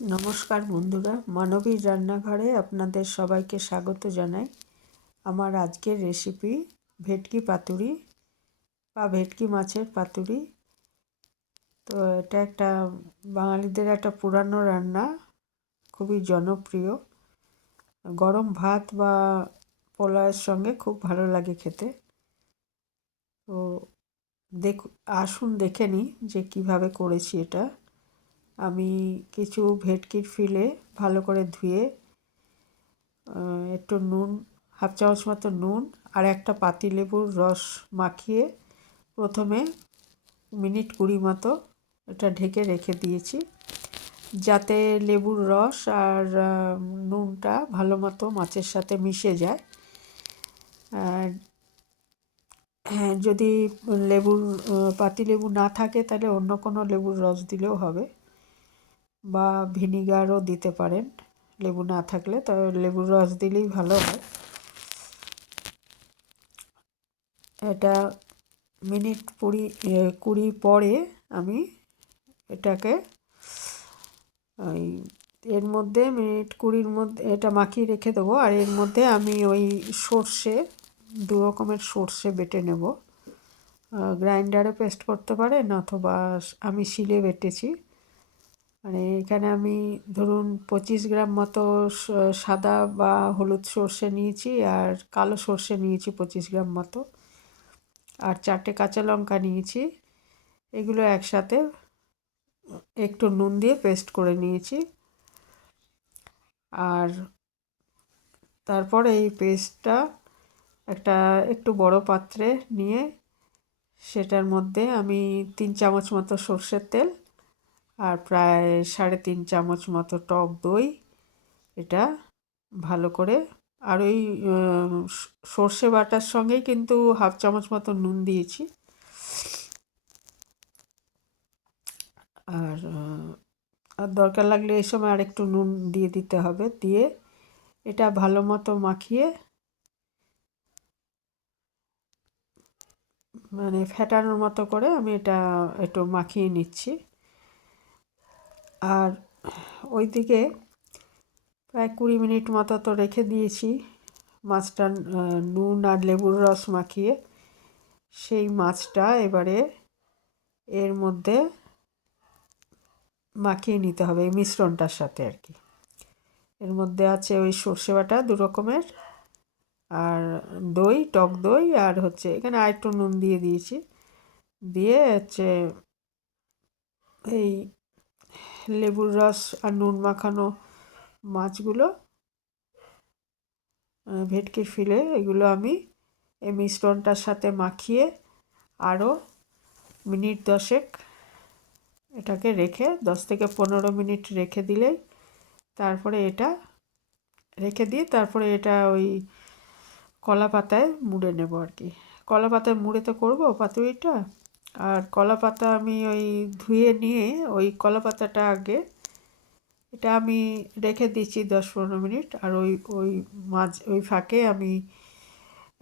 নমস্কার বন্ধুরা, মানবীর রান্নাঘরে আপনাদের সবাইকে স্বাগত জানাই। আমার আজকের রেসিপি ভেটকি পাতুরি বা ভেটকি মাছের পাতুরি। তো এটা একটা বাঙালিদের একটা পুরানো রান্না, খুবই জনপ্রিয়। গরম ভাত বা পোলাওয়ের সঙ্গে খুব ভালো লাগে খেতে। তো আসুন দেখে নিই যে কিভাবে করেছি এটা। আমি কিছু ভেটকির ফিলে ভালো করে ধুয়ে একটু নুন, হাফ চামচ মতো নুন আর একটা পাতিলেবুর রস মাখিয়ে প্রথমে মিনিট 20 মতো এটা ঢেকে রেখে দিয়েছি, যাতে লেবুর রস আর নুনটা ভালো মতো মাছের সাথে মিশে যায়। হ্যাঁ, যদি পাতিলেবু না থাকে তাহলে অন্য কোনো লেবুর রস দিলেও হবে, বা ভিনিগারও দিতে পারেন। লেবু না থাকলে তবে লেবুর রস দিলেই ভালো হয়। এটা মিনিট 20 পরে আমি এটাকে ওই এর মধ্যে মিনিট 20-র মধ্যে এটা মাখিয়ে রেখে দেবো। আর এর মধ্যে আমি ওই সর্ষে, 2 রকমের সর্ষে বেটে নেব। গ্রাইন্ডারে পেস্ট করতে পারেন অথবা আমি শিলে বেটেছি। মানে এখানে আমি ধরুন 25 গ্রাম মতো সাদা বা হলুদ সর্ষে নিয়েছি, আর কালো সর্ষে নিয়েছি 25 গ্রাম মতো, আর 4টে কাঁচা লঙ্কা নিয়েছি। এগুলো একসাথে একটু নুন দিয়ে পেস্ট করে নিয়েছি। আর তারপর এই পেস্টটা একটা একটু বড় পাত্রে নিয়ে সেটার মধ্যে আমি 3 চামচ মতো সর্ষের তেল আর প্রায় 3.5 চামচ মতো টক দই, এটা ভালো করে, আর ওই সর্ষে বাটার সঙ্গেই কিন্তু হাফ চামচ মতো নুন দিয়েছি। আর আর দরকার লাগলে এই সময় আরেকটু নুন দিয়ে দিতে হবে। দিয়ে এটা ভালো মতো মাখিয়ে, মানে ফেটানোর মতো করে আমি এটা একটু মাখিয়ে নিচ্ছি। আর ওইদিকে প্রায় 20 মিনিট মতো তো রেখে দিয়েছি মাছটা নুন আর লেবুর রস মাখিয়ে। সেই মাছটা এবারে এর মধ্যে মাখিয়ে নিতে হবে এই মিশ্রণটার সাথে আর কি। এর মধ্যে আছে ওই সর্ষে বাটা 2 রকমের, আর দই, টক দই, আর হচ্ছে এখানে আরেকটু নুন দিয়ে দিয়েছি। দিয়ে হচ্ছে এই লেবুর রস আর নুন মাখানো মাছগুলো, ভেটকির ফিলে, এগুলো আমি এই মিশ্রণটার সাথে মাখিয়ে আরও মিনিট 10 এটাকে রেখে 10 থেকে 15 মিনিট রেখে দিলেই তারপরে এটা ওই কলা পাতায় মুড়ে নেব আর কি। কলা পাতায় মুড়ে তো করবো পাতুরিটা। আর কলা পাতা আমি ওই ধুয়ে নিয়ে ওই কলা পাতাটা আগে এটা আমি রেখে দিচ্ছি 10-15 মিনিট। আর ওই ফাঁকে আমি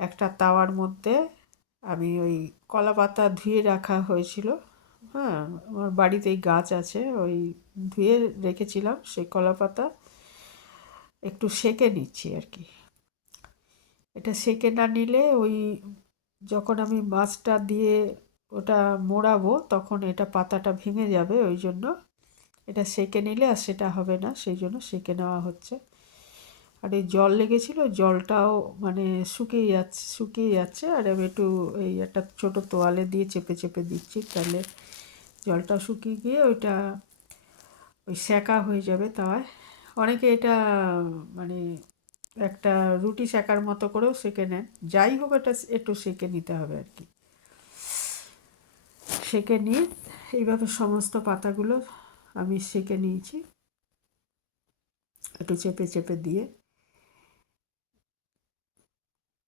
একটা তাওয়ার মধ্যে আমি ওই কলা পাতা ধুয়ে রাখা হয়েছিল। হ্যাঁ, আমার বাড়িতেই গাছ আছে, ওই ধুয়ে রেখেছিলাম সেই কলা পাতা একটু সেঁকে নিচ্ছি আর কি। এটা সেঁকে না নিলে ওই যখন আমি মাছটা দিয়ে ওটা মোড়াবো তখন এটা পাতাটা ভেঙে যাবে, ওই জন্য এটা সেঁকে নিলে আর সেটা হবে না, সেই জন্য সেঁকে নেওয়া হচ্ছে। আর এই জল লেগেছিল, জলটাও মানে শুকিয়ে যাচ্ছে। আর আমি একটু এই একটা ছোটো তোয়ালে দিয়ে চেপে চেপে দিচ্ছি, তাহলে জলটা শুকিয়ে গিয়ে ওইটা ওই সেঁকা হয়ে যাবে তাওয়ায়। অনেকে এটা মানে একটা রুটি সেঁকার মতো করেও সেঁকে নেন। যাই হোক, এটা একটু সেঁকে নিতে হবে আর কি। সেঁকে নিয়ে এইভাবে সমস্ত পাতাগুলো আমি সেঁকে নিয়েছি একটু চেপে চেপে দিয়ে।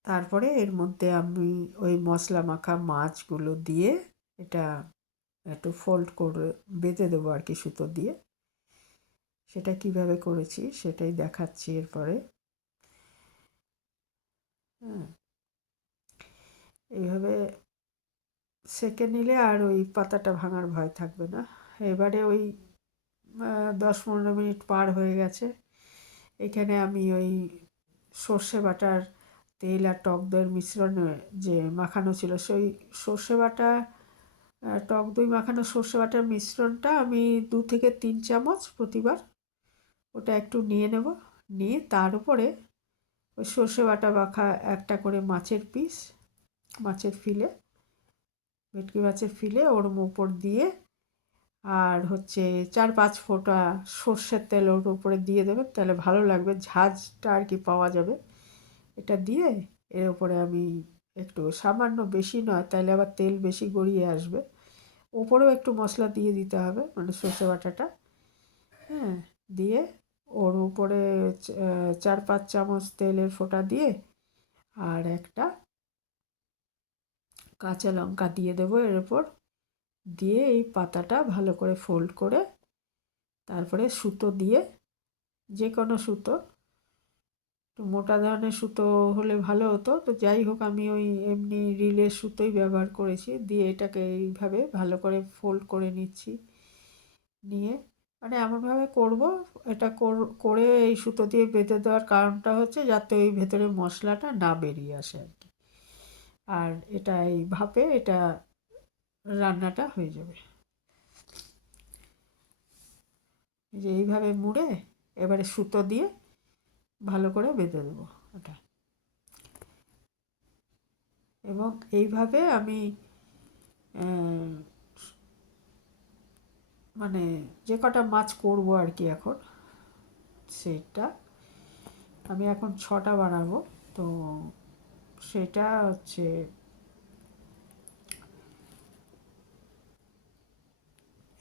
তারপরে এর মধ্যে আমি ওই মশলা মাখা মাছগুলো দিয়ে এটা একটু ফোল্ড করে বেঁধে দেবো আর কি সুতো দিয়ে। সেটা কিভাবে করেছি সেটাই দেখাচ্ছি এরপরে। হ্যাঁ, এইভাবে সেঁকে নিলে আর ওই পাতাটা ভাঙার ভয় থাকবে না। এবারে ওই 10-15 মিনিট পার হয়ে গেছে। এখানে আমি ওই সর্ষে বাটার তেল আর টক দইয়ের মিশ্রণে যে মাখানো ছিল সেই সর্ষে বাটা টক দই মাখানো সর্ষে বাটার মিশ্রণটা আমি 2 থেকে 3 চামচ প্রতিবার ওটা একটু নিয়ে নেব। নিয়ে তার উপরে ওই সর্ষে বাটা মাখা একটা করে মাছের পিস, মাছের ফিলে, ভেটকি মাছের ফিলে ওর উপর দিয়ে আর হচ্ছে 4-5 ফোঁটা সর্ষের তেল ওর উপরে দিয়ে দেবেন, তাহলে ভালো লাগবে, ঝাঁঝটা আর কি পাওয়া যাবে। এটা দিয়ে এর উপরে আমি একটু সামান্য, বেশি নয় তাহলে আবার তেল বেশি গড়িয়ে আসবে, ওপরেও একটু মশলা দিয়ে দিতে হবে, মানে সর্ষে বাটাটা, হ্যাঁ, দিয়ে ওর উপরে 4-5 চামচ তেলের ফোঁটা দিয়ে আর একটা কাঁচা লঙ্কা দিয়ে দেবো এর উপর, দিয়ে এই পাতাটা ভালো করে ফোল্ড করে তারপরে সুতো দিয়ে, যে কোনো সুতো, একটু মোটা ধরনের সুতো হলে ভালো হতো, তো যাই হোক আমি ওই এমনি রিলের সুতোই ব্যবহার করেছি, দিয়ে এটাকে এইভাবে ভালো করে ফোল্ড করে নিচ্ছি। নিয়ে মানে এমনভাবে করব, এটা করে এই সুতো দিয়ে বেঁধে দেওয়ার কারণটা হচ্ছে যাতে ওই ভেতরে মশলাটা না বেরিয়ে আসে আর কি। আর এটা এই ভাপে এটা রান্নাটা হয়ে যাবে। যে এইভাবে মুড়ে এবারে সুতো দিয়ে ভালো করে বেঁধে দেবো এটা, এবং এইভাবে আমি মানে যে কটা মাছ করব আর কি এখন, সেটা আমি এখন 6টা বানাবো, তো সেটা হচ্ছে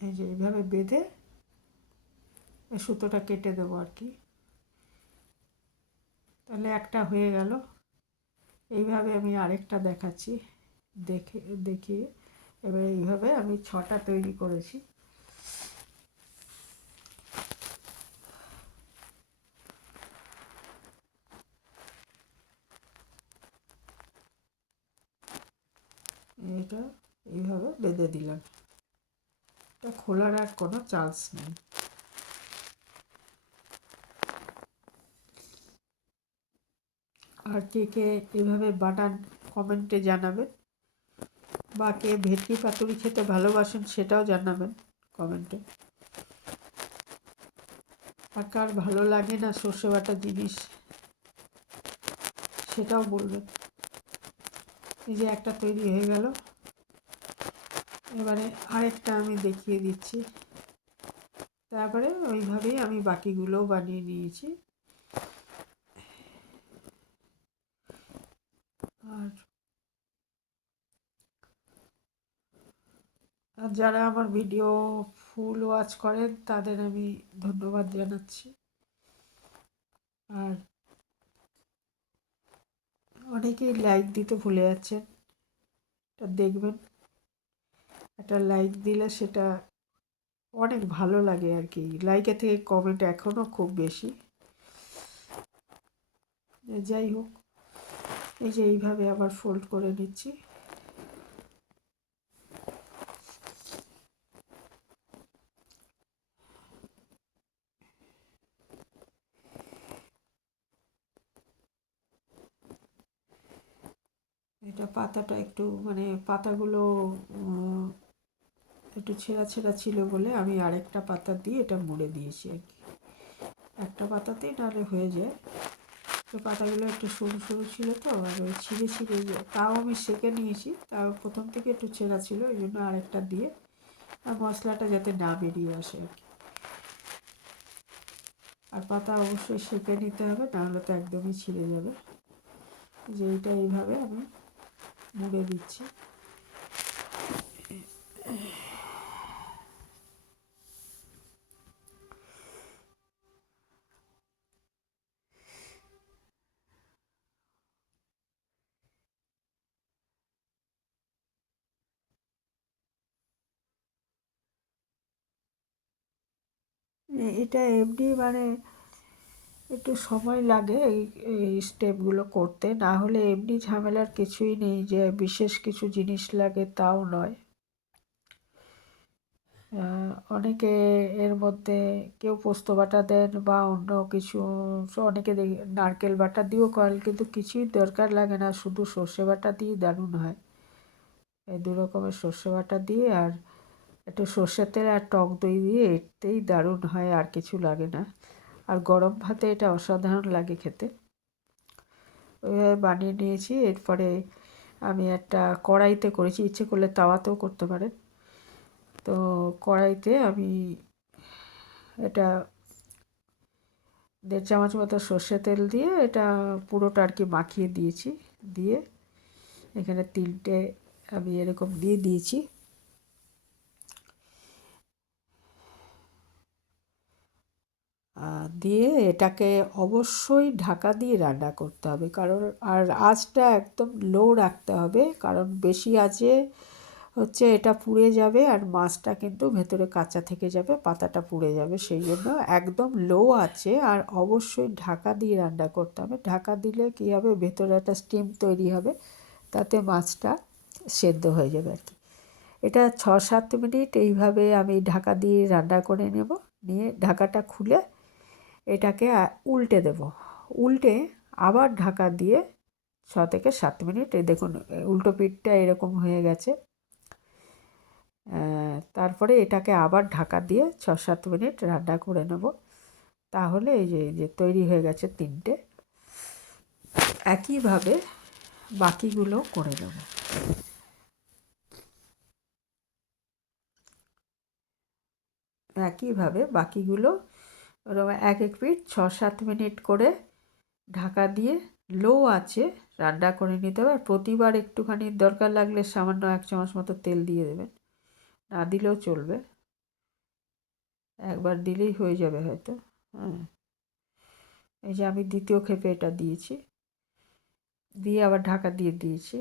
এই যে এইভাবে বেঁধে সুতোটা কেটে দেবো আর কি, তাহলে একটা হয়ে গেল। এইভাবে আমি আরেকটা দেখাচ্ছি, দেখিয়ে এবার এইভাবে আমি 6টা তৈরি করেছি। এটা এইভাবে বেঁধে দিলাম, এটা খোলার আর কোনো চান্স নেই। আর কে কে এভাবে বানান কমেন্টে জানাবেন, বা কে ভেটকি পাতুরি খেতে ভালোবাসেন সেটাও জানাবেন কমেন্টে। আর কার ভালো লাগে না সর্ষে বাটা জিনিস সেটাও বলবেন। এই যে একটা তৈরি হয়ে গেল, এবারে আরেকটা আমি দেখিয়ে দিচ্ছি, তারপরে ওইভাবেই আমি বাকিগুলোও বানিয়ে নিয়েছি। আর আর যারা আমার ভিডিও ফুল ওয়াচ করেন তাদের আমি ধন্যবাদ জানাচ্ছি। আর অনেকেই লাইক দিতে ভুলে যাচ্ছেন, এটা দেখবেন, একটা লাইক দিলে সেটা অনেক ভালো লাগে আর কি, লাইকের থেকে কমেন্ট এখনও খুব বেশি। যাই হোক, এই যে এইভাবে আবার ফোল্ড করে নিচ্ছি। এটা পাতাটা একটু মানে পাতাগুলো একটু ছেঁড়া ছেঁড়া ছিল বলে আমি আরেকটা পাতা দিয়ে এটা মুড়ে দিয়েছি আর কি, একটা পাতাতেই নাহলে হয়ে যায়। তো পাতাগুলো একটু সরু সরু ছিল, তো আর ওই ছিঁড়ে ছিঁড়ে তাও আমি সেঁকে নিয়েছি, তাও প্রথম থেকে একটু ছেঁড়া ছিল, এই জন্য আরেকটা দিয়ে, আর মশলাটা যাতে না বেরিয়ে আসে আর কি। আর পাতা অবশ্যই সেঁকে নিতে হবে, নাহলে তো একদমই ছিঁড়ে যাবে। যে এইটা এইভাবে আমি মুড়ে দিচ্ছি। এটা এমনি মানে একটু সময় লাগে এই এই স্টেপগুলো করতে, না হলে এমনি ঝামেলার কিছুই নেই যে বিশেষ কিছু জিনিস লাগে তাও নয়। অনেকে এর মধ্যে কেউ পোস্ত বাটা দেন বা অন্য কিছু, অনেকে দেখি নারকেল বাটা দিয়েও করেন, কিন্তু কিছুই দরকার লাগে না, শুধু সর্ষে বাটা দিয়ে দারুণ হয়। এই দু রকমের সর্ষে বাটা দিয়ে আর একটু সর্ষের তেল আর টক দই দিয়ে এতেই দারুণ হয়, আর কিছু লাগে না। আর গরম ভাতে এটা অসাধারণ লাগে খেতে। ওইভাবে বানিয়ে নিয়েছি। এরপরে আমি একটা কড়াইতে করেছি, ইচ্ছে করলে তাওয়াতেও করতে পারেন। তো কড়াইতে আমি এটা 1.5 চামচ মতো সর্ষে তেল দিয়ে এটা পুরোটা আর কি মাখিয়ে দিয়েছি। দিয়ে এখানে 3টে আমি এরকম দিয়ে দিয়েছি। দিয়ে এটাকে অবশ্যই ঢাকা দিয়ে রান্না করতে হবে, কারণ আর আঁচটা একদম লো রাখতে হবে, কারণ বেশি আঁচে হচ্ছে এটা পুড়ে যাবে আর মাছটা কিন্তু ভেতরে কাঁচা থেকে যাবে, পাতাটা পুড়ে যাবে। সেই জন্য একদম লো আছে আর অবশ্যই ঢাকা দিয়ে রান্না করতে হবে। ঢাকা দিলে কী হবে, ভেতরে একটা স্টিম তৈরি হবে, তাতে মাছটা সেদ্ধ হয়ে যাবে আর কি। এটা 6-7 মিনিট এইভাবে আমি ঢাকা দিয়ে রান্না করে নেব। নিয়ে ঢাকাটা খুলে এটাকে উল্টে দেব। উল্টে আবার ঢাকা দিয়ে 6 থেকে 7 মিনিট, এই দেখুন উল্টো পিঠটা এরকম হয়ে গেছে। তারপরে এটাকে আবার ঢাকা দিয়ে 6-7 মিনিট রান্না করে নেব। তাহলে এই যে তৈরি হয়ে গেছে 3টে। একইভাবে বাকিগুলো করে নেব। একইভাবে বাকিগুলো এক এক পিঠ 6-7 মিনিট করে ঢাকা দিয়ে লো আঁচে রান্না করে নিতে হবে। আর প্রতিবার একটুখানি দরকার লাগলে সামান্য 1 চামচ মতো তেল দিয়ে দেবেন, না দিলেও চলবে, একবার দিলেই হয়ে যাবে হয়তো। হ্যাঁ, এই যে আমি দ্বিতীয় ক্ষেপে এটা দিয়েছি, দিয়ে আবার ঢাকা দিয়ে দিয়েছি।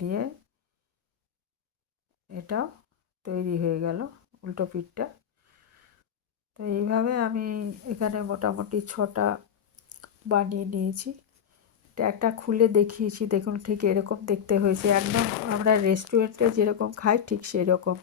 দিয়ে এটাও তৈরি হয়ে গেল উল্টো পিঠটা। তো এইভাবে আমি এখানে মোটামুটি 6টা বানিয়ে নিয়েছি। এটা একটা খুলে দেখিয়েছি, দেখুন ঠিক এরকম দেখতে হয়েছে, একদম আমরা রেস্টুরেন্টে যেরকম খাই ঠিক সেরকম